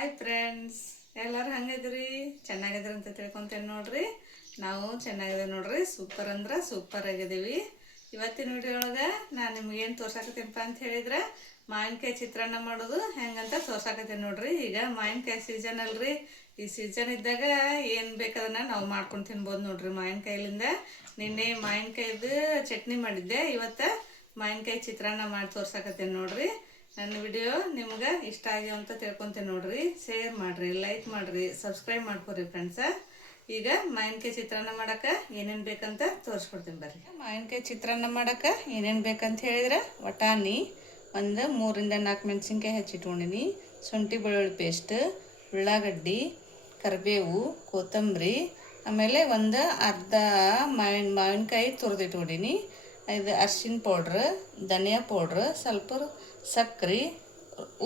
Hi friends, ಎಲ್ಲರೂ ಹಂಗಿದ್ರಿ? ಚೆನ್ನಾಗಿದ್ರಿ ಅಂತ ತಿಳ್ಕೊತೇನೆ ನೋಡ್ರಿ. ನಾವು ಚೆನ್ನಾಗಿದೆ ನೋಡ್ರಿ, ಸೂಪರ್ ಅಂದ್ರೆ ಸೂಪರ್ ಆಗಿದ್ದೀವಿ. ಇವತ್ತಿನ ವಿಡಿಯೋ ಒಳಗೆ ನಾನು ನಿಮ್ಗೇನು ತೋರ್ಸಾಕತ್ತೀನಪ್ಪ ಅಂತ ಹೇಳಿದ್ರೆ ಮಾವಿನಕಾಯಿ ಚಿತ್ರಾನ್ನ ಮಾಡೋದು ಹೆಂಗಂತ ತೋರ್ಸಾಕತ್ತೀನಿ ನೋಡ್ರಿ. ಈಗ ಮಾವಿನಕಾಯಿ ಸೀಸನ್ ಅಲ್ರಿ, ಈ ಸೀಸನ್ ಇದ್ದಾಗ ಏನು ಬೇಕಾದನ್ನ ನಾವು ಮಾಡ್ಕೊಂಡು ತಿನ್ಬೋದು ನೋಡ್ರಿ ಮಾವಿನಕಾಯಿಲಿಂದ. ನಿನ್ನೆ ಮಾವಿನಕಾಯಿದು ಚಟ್ನಿ ಮಾಡಿದ್ದೆ, ಇವತ್ತು ಮಾವಿನಕಾಯಿ ಚಿತ್ರಾನ್ನ ಮಾಡಿ ತೋರ್ಸಾಕತ್ತೀನಿ ನೋಡ್ರಿ. ನನ್ನ ವಿಡಿಯೋ ನಿಮ್ಗೆ ಇಷ್ಟ ಆಗ್ಯಾವ ಅಂತ ತಿಳ್ಕೊತೇನೆ ನೋಡ್ರಿ. ಶೇರ್ ಮಾಡಿರಿ, ಲೈಕ್ ಮಾಡಿರಿ, ಸಬ್ಸ್ಕ್ರೈಬ್ ಮಾಡ್ಕೊರಿ ಫ್ರೆಂಡ್ಸ. ಈಗ ಮಾವಿನಕಾಯಿ ಚಿತ್ರಾನ್ನ ಮಾಡೋಕೆ ಏನೇನು ಬೇಕಂತ ತೋರಿಸ್ಕೊಡ್ತೀನಿ ಬರ್ರಿ. ಮಾವಿನಕಾಯಿ ಚಿತ್ರಾನ್ನ ಮಾಡೋಕೆ ಏನೇನು ಬೇಕಂತ ಹೇಳಿದ್ರೆ ವಟಾಣಿ ಒಂದು 3ರಿಂದ 4 ಮೆಣಸಿನ್ಕಾಯಿ ಹೆಚ್ಚಿಟ್ಕೊಂಡಿನಿ, ಶುಂಠಿ ಬೆಳ್ಳುಳ್ಳಿ ಪೇಸ್ಟ್, ಉಳ್ಳಾಗಡ್ಡಿ, ಕರಿಬೇವು, ಕೊತ್ತಂಬರಿ, ಆಮೇಲೆ ಒಂದು ಅರ್ಧ ಮಾವಿನಕಾಯಿ ತುರಿದಿಟ್ಕೊಂಡಿನಿ, ಇದು ಅರ್ಶಿನ ಪೌಡ್ರ್, ಧನಿಯಾ ಪೌಡ್ರ್, ಸ್ವಲ್ಪ ಸಕ್ಕರೆ,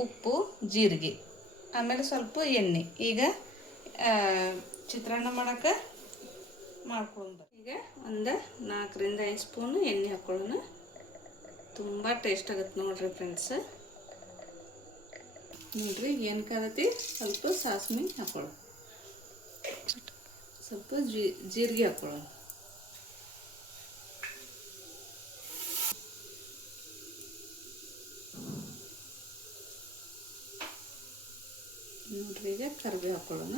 ಉಪ್ಪು, ಜೀರಿಗೆ, ಆಮೇಲೆ ಸ್ವಲ್ಪ ಎಣ್ಣೆ. ಈಗ ಚಿತ್ರಾನ್ನ ಮಾಡೋಕೆ ಮಾಡ್ಕೊಂಡು ಈಗ ಒಂದು 4ರಿಂದ 5 ಸ್ಪೂನು ಎಣ್ಣೆ ಹಾಕ್ಕೊಳ್ಳೋಣ. ತುಂಬ ಟೇಸ್ಟ್ ಆಗುತ್ತೆ ನೋಡ್ರಿ ಫ್ರೆಂಡ್ಸ್. ನೋಡ್ರಿ ಏನು ಕಾದತಿ, ಸ್ವಲ್ಪ ಸಾಸ್ಮಿ ಹಾಕ್ಕೊಳ್ಳೋಣ, ಸ್ವಲ್ಪ ಜೀರಿಗೆ ಹಾಕ್ಕೊಳ್ಳೋಣ. ನೋಡ್ರಿ ಈಗ ಕರಿಬೇವು ಹಾಕ್ಕೊಳ್ಳೋಣ.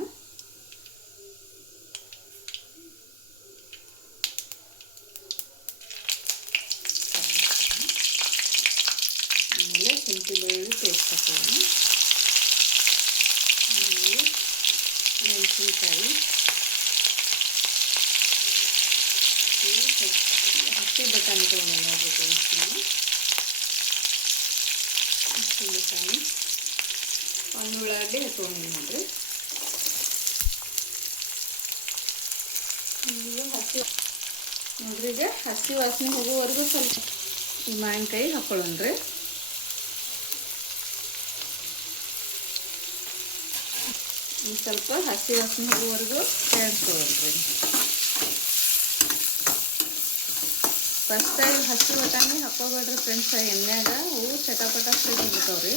ಆಮೇಲೆ ಶುಂಠಿ ಬೆಳ್ಳುಳ್ಳಿ ಪೇಸ್ಟ್ ಹಾಕ್ಕೊಳ್ಳೋಣ. ಆಮೇಲೆ ಮೆಣಸಿನ್ಕಾಯಿ, ಹಸಿ ಬಟಾಣಿ ತೊಗೊಂಡು ನೋಡ್ರಿ ಫ್ರೆಂಡ್ಸ್. ನಾವು ಹಸಿ ಬಟಾಣಿ, ಒಂದು ಉಳ್ಳಾಗಡ್ಡಿ ಹಾಕ್ಕೊಂಡು ನೋಡ್ರಿ. ಈಗ ನೋಡ್ರಿ ಈಗ ಹಸಿ ವಾಸನೆ ಹೋಗೋವರೆಗೂ ಸ್ವಲ್ಪ ಈ ಮಾವಿನಕಾಯಿ ಹಾಕ್ಕೊಳ್ಳೋಣ್ರಿ. ಸ್ವಲ್ಪ ಹಸಿ ವಾಸನೆ ಹೋಗೋವರೆಗೂ ಸೇರಿಸ್ಕೊಳ್ಳೋಣ್ರಿ. ಫಸ್ಟಾಗಿ ಹಸಿ ಬಟಾಣಿ ಹಾಕೋಬೇಡ್ರಿ ಫ್ರೆಂಡ್ಸ್, ಎಣ್ಣೆಯಾಗ ಹೂವು ಚಟಪಟ ಸಿಗ್ಬಿಡ್ತಾವ್ರಿ.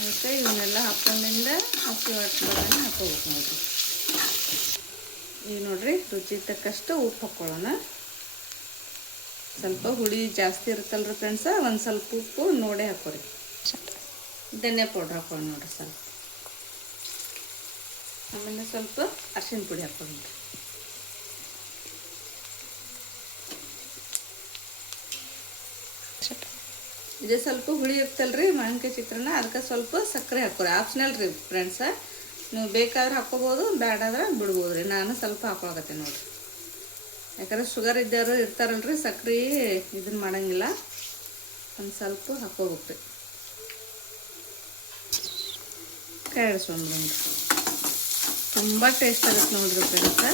ಅದಕ್ಕೆ ಇವನ್ನೆಲ್ಲ ಹಾಕ್ಕೊಂಡಿಂದ ಹಸಿ ಬಟಾಣಿ ಹಾಕೋಬೇಕು ನೋಡ್ರಿ. ಈಗ ನೋಡ್ರಿ ರುಚಿಗೆ ತಕ್ಕಷ್ಟು ಉಪ್ಪು ಹಾಕ್ಕೊಳ್ಳೋಣ. ಸ್ವಲ್ಪ ಹುಳಿ ಜಾಸ್ತಿ ಇರುತ್ತಲ್ರಿ ಫ್ರೆಂಡ್ಸ, ಒಂದು ಸ್ವಲ್ಪ ಉಪ್ಪು ನೋಡೇ ಹಾಕೋರಿ. ಧನಿಯಾ ಪೌಡ್ರ್ ಹಾಕೊಳ್ಳಿ ನೋಡ್ರಿ ಸ್ವಲ್ಪ. ಆಮೇಲೆ ಸ್ವಲ್ಪ ಅರಿಶಿನ ಪುಡಿ ಹಾಕೊಳ್ಳಿ. ಇದು ಸ್ವಲ್ಪ ಹುಳಿ ಇರ್ತಲ್ರಿ ಮಾವಿನಕಾಯಿ ಚಿತ್ರಾನ್ನ, ಅದಕ್ಕೆ ಸ್ವಲ್ಪ ಸಕ್ಕರೆ ಹಾಕೋರಿ. ಆಪ್ಷನಲ್ ರೀ ಫ್ರೆಂಡ್ಸ, ನೀವು ಬೇಕಾದ್ರೆ ಹಾಕೋಬೋದು, ಬೇಡಾದ್ರೆ ಬಿಡ್ಬೋದು ರೀ. ನಾನು ಸ್ವಲ್ಪ ಹಾಕೊಳಕತ್ತೀನಿ ನೋಡಿರಿ, ಯಾಕಂದ್ರೆ ಶುಗರ್ ಇದ್ದವರು ಇರ್ತಾರಲ್ರಿ, ಸಕ್ಕರೆ ಇದನ್ನು ಮಾಡೋಂಗಿಲ್ಲ. ಒಂದು ಸ್ವಲ್ಪ ಹಾಕೋಬೇಕು ರೀ. ಕಾಯಿಸ್ಕೊಂಡು ತುಂಬ ಟೇಸ್ಟ್ ಆಗುತ್ತೆ ನೋಡ್ರಿ ಫ್ರೆಂಡ್ಸ.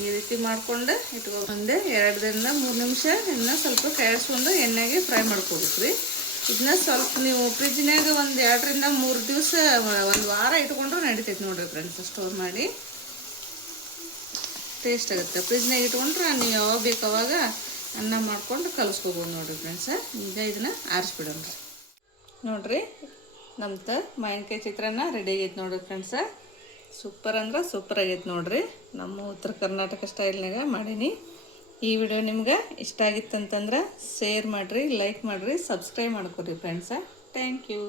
ಈ ರೀತಿ ಮಾಡಿಕೊಂಡು ಇಟ್ಕೊಂಡೆ 2ರಿಂದ 3 ನಿಮಿಷ ಇನ್ನು ಸ್ವಲ್ಪ ಕಾಯಿಸ್ಕೊಂಡು ಎಣ್ಣೆಗೆ ಫ್ರೈ ಮಾಡ್ಕೋಬೇಕು ರೀ. ಇದನ್ನ ಸ್ವಲ್ಪ ನೀವು ಫ್ರಿಜ್ನಾಗ ಒಂದು 2ರಿಂದ 3 ದಿವಸ, 1 ವಾರ ಇಟ್ಕೊಂಡ್ರೆ ನಡಿತೈತೆ ನೋಡ್ರಿ ಫ್ರೆಂಡ್ಸ್. ಸ್ಟೋರ್ ಮಾಡಿ ಟೇಸ್ಟ್ ಆಗುತ್ತೆ. ಫ್ರಿಜ್ನಾಗ ಇಟ್ಕೊಂಡ್ರೆ ನೀವು ಯಾವಾಗ ಬೇಕು ಅವಾಗ ಅನ್ನ ಮಾಡ್ಕೊಂಡು ಕಲಿಸ್ಕೋಬೋದು ನೋಡ್ರಿ ಫ್ರೆಂಡ್ಸ. ಈಗ ಇದನ್ನು ಆರಿಸ್ಬಿಡೋಣ್ರಿ. ನೋಡ್ರಿ ನಮ್ದು ಮಾವಿನಕಾಯಿ ಚಿತ್ರಾನ್ನ ರೆಡಿ ಆಗೈತೆ ನೋಡ್ರಿ ಫ್ರೆಂಡ್ಸ. ಸೂಪರ್ ಅಂದ್ರೆ ಸೂಪರ್ ಆಗೈತೆ ನೋಡ್ರಿ. ನಮ್ಮ ಉತ್ತರ ಕರ್ನಾಟಕ ಸ್ಟೈಲ್ನಾಗ ಮಾಡೀನಿ. ಈ ವಿಡಿಯೋ ನಿಮ್ಗೆ ಇಷ್ಟ ಆಗಿತ್ತಂತಂದ್ರೆ ಶೇರ್ ಮಾಡಿರಿ, ಲೈಕ್ ಮಾಡಿರಿ, ಸಬ್ಸ್ಕ್ರೈಬ್ ಮಾಡ್ಕೊರಿ ಫ್ರೆಂಡ್ಸ. Thank you.